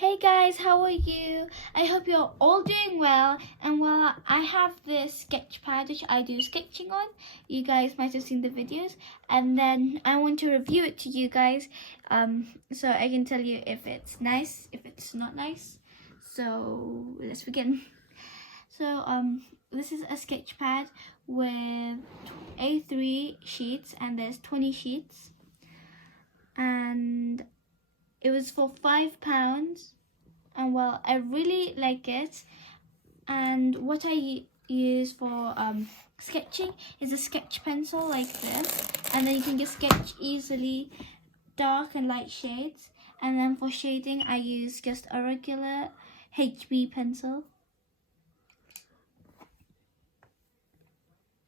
Hey guys, how are you? I hope you're all doing well. And well, I have this sketch pad which I do sketching on. You guys might have seen the videos, and then I want to review it to you guys, so I can tell you if it's nice, if it's not nice. So let's begin. So this is a sketch pad with A3 sheets, and there's 20 sheets, and it was for £5, and well, I really like it. And what I use for sketching is a sketch pencil like this, and then you can just sketch easily dark and light shades. And then for shading, I use just a regular HB pencil.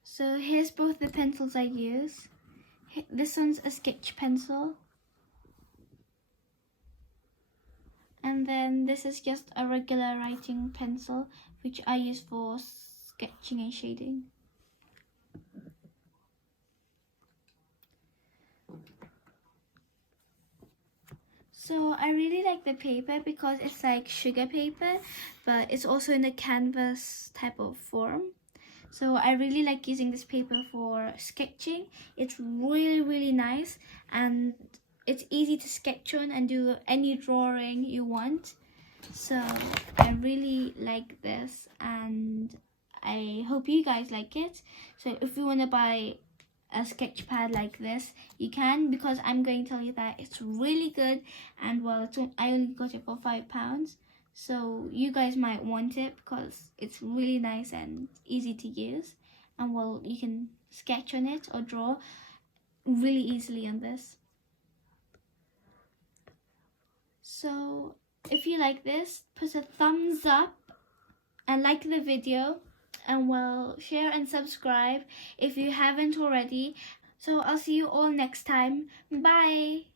So here's both the pencils I use. This one's a sketch pencil, and then this is just a regular writing pencil which I use for sketching and shading. So I really like the paper because it's like sugar paper, but it's also in the canvas type of form. So I really like using this paper for sketching. It's really nice, and it's easy to sketch on and do any drawing you want. So I really like this, and I hope you guys like it. So if you want to buy a sketch pad like this, you can, because I'm going to tell you that it's really good. And well, I only got it for £5, so you guys might want it because it's really nice and easy to use. And well, you can sketch on it or draw really easily on this. So if you like this, put a thumbs up and like the video, and well, share and subscribe if you haven't already. So I'll see you all next time. Bye.